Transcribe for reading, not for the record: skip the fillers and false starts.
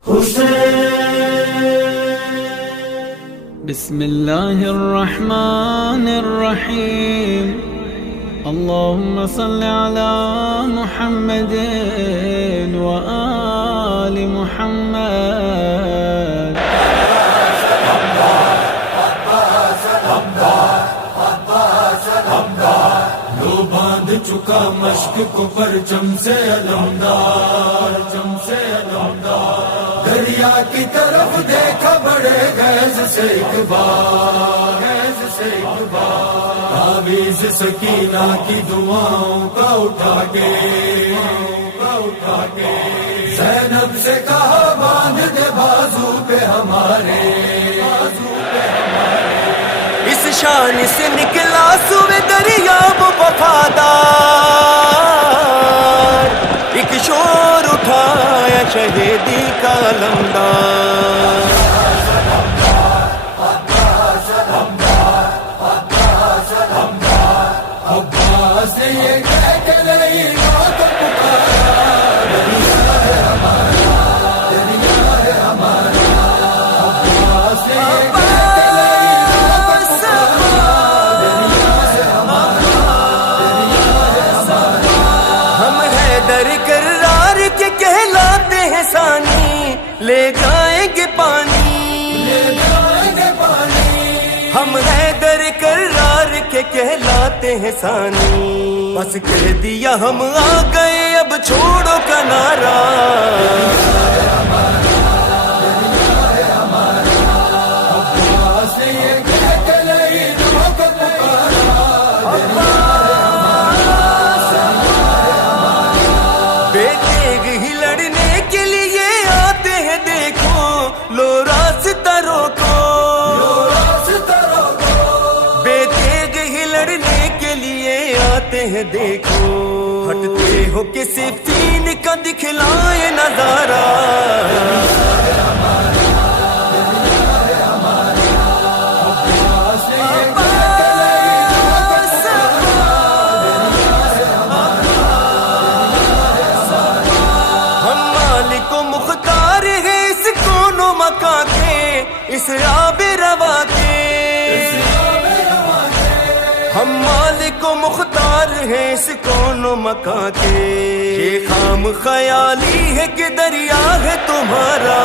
بسم الله الرحمن الرحيم اللهم صل على محمد وآل محمد لو باندھ چکا مشق کو پرچم سے علمدار دریا کی طرف دیکھا بڑے غیظ سے ایک بار تعویذ سکینہ کی دعاؤں کا اٹھا کے زینب سے کہا باندھ دے بازو پہ ہمارے اس شان سے نکلا سوے دریاب وفادار ایک شور اٹھایا شہیدی کا علمدار عباس نے یہ کہہ کے نہیں ماں کو پکارا دریا ہے ہمارا عباس نے یہ کہہ کے نہیں ماں کو ہم حیدر کرار کے کہلاتے ہیں ثانی لے جائیں گے پانی ہم حیدر کرار کے کہلاتے ہیں ثانی بس کہہ دیا ہم آ گئے اب چھوڑو کنارا عباس نے یہ کہہ کے نہیں ماں کو بیٹے ہی لڑنے کے لیے آتے ہیں دیکھو لو راستہ روکو بیٹے ہی لڑنے کے لیے آتے ہیں دیکھو ہٹتے ہو کسی فین کا دکھلائے نظارہ ہم مالک و مختار ہیں اس کون و مکان کے اس آب روا کے ہم مالک و مختار ہیں اس کون و مکان کے یہ خام خیالی ہے کہ دریا ہے تمہارا